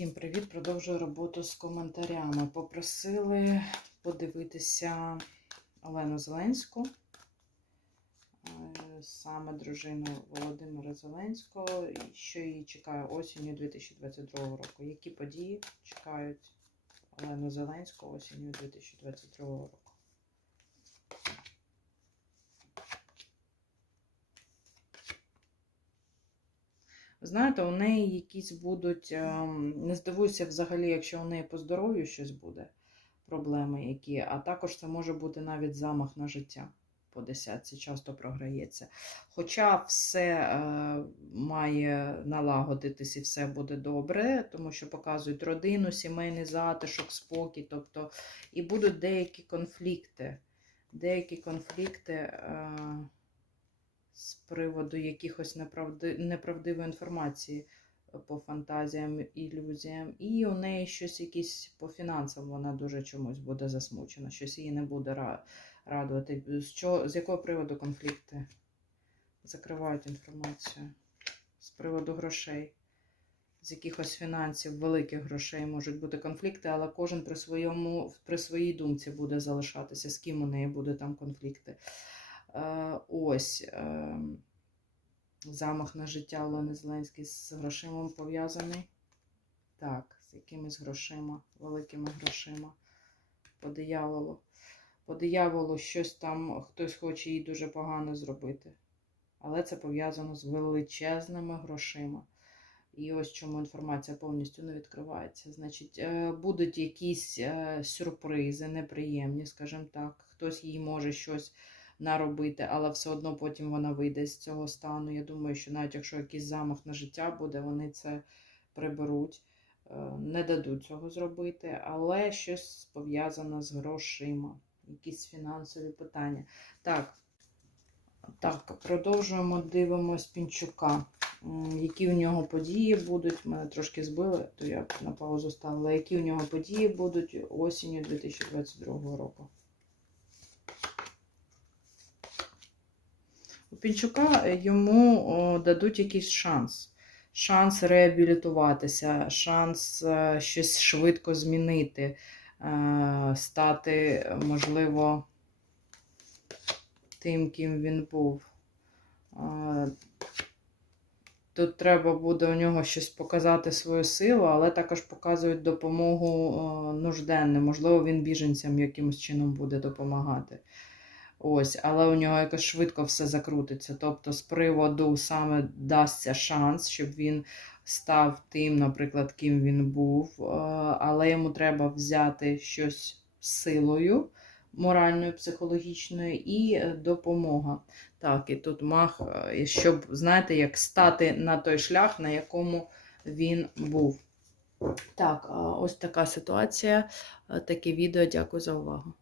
Всім привіт! Продовжую роботу з коментарями. Попросили подивитися Олену Зеленську, е, саме дружину Володимира Зеленського, що її чекає осінню 2022 року. Які події чекають Олену Зеленську осінню 2022 року? Знаєте, у неї якісь будуть, ем, не здивуюся взагалі, якщо у неї по здоров'ю щось буде, проблеми які, а також це може бути навіть замах на життя по десятці, часто програється. Хоча все е, має налагодитись і все буде добре, тому що показують родину, сімейний затишок, спокій, тобто і будуть деякі конфлікти. Деякі конфлікти. Е, з приводу якихось неправди... неправдивої інформації е, по фантазіям, ілюзіям. І у неї щось якісь по фінансам вона дуже чомусь буде засмучена, щось її не буде радувати. З, чого... з якого приводу конфлікти закривають інформацію? З приводу грошей. З якихось фінансів, великих грошей можуть бути конфлікти, але кожен при своєму при своїй думці буде залишатися, з ким у неї буде там конфлікти. Е, Ось е, замах на життя Олени Зеленської з грошима пов'язаний. Так, з якимись грошима, великими грошима. По дияволу. По дияволу щось там хтось хоче їй дуже погано зробити. Але це пов'язано з величезними грошима. І ось чому інформація повністю не відкривається. Значить, е, будуть якісь сюрпризи, неприємні, скажімо так. Хтось їй може щось наробити, але все одно потім вона вийде з цього стану. Я думаю, що навіть якщо якийсь замах на життя буде, вони це приберуть, е, не дадуть цього зробити, але щось пов'язане з грошима, якісь фінансові питання. Так, так, продовжуємо, дивимось Пінчука. Які у нього події будуть, мене трошки збили, то я на паузу ставила. Які у нього події будуть осінню 2022 року? У Пінчука е, йому дадуть якийсь шанс. Шанс реабілітуватися, шанс е, щось швидко змінити, е, стати, можливо, тим, ким він був. Тут треба буде у нього щось показати свою силу, але також показують допомогу нужденним. Можливо, він біженцям якимось чином буде допомагати. Ось, але у нього якось швидко все закрутиться. Тобто, з приводу саме дасться шанс, щоб він став тим, наприклад, ким він був. е, Але йому треба взяти щось силою моральною, психологічною і е, допомога. Так, і тут мах, е, щоб, знаєте, як стати на той шлях, на якому він був. Так, ось така ситуація, таке відео. Дякую за увагу.